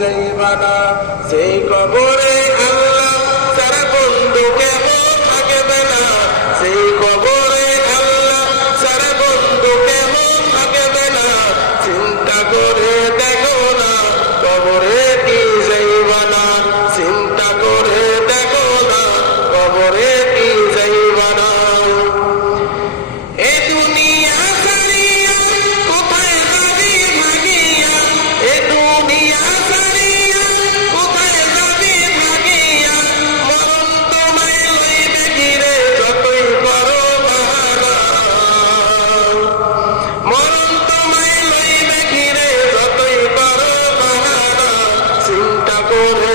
যাইবা না, সেই কবরে আল্লাহ ছাড়া বন্ধু কেহ থাকবে না, সেই কবরে আল্লাহ ছাড়া বন্ধু কেহ থাকবে না। চিন্তা করে দেখো না কবরে কি যাইবা না, চিন্তা করে দেখো না কবরে কি যাইবা না। এ দুনিয়া ছাড়িয়া কোথায় যাবি ভাগিয়া, এ দুনিয়া ছাড়িয়া কোথায় যাবি ভাগিয়া, মরণ তোমায় লইবে ঘিরে যতই করো বাহানা, মরণ তোমায় লইবে ঘিরে যতই করো বাহানা। চিন্তা করে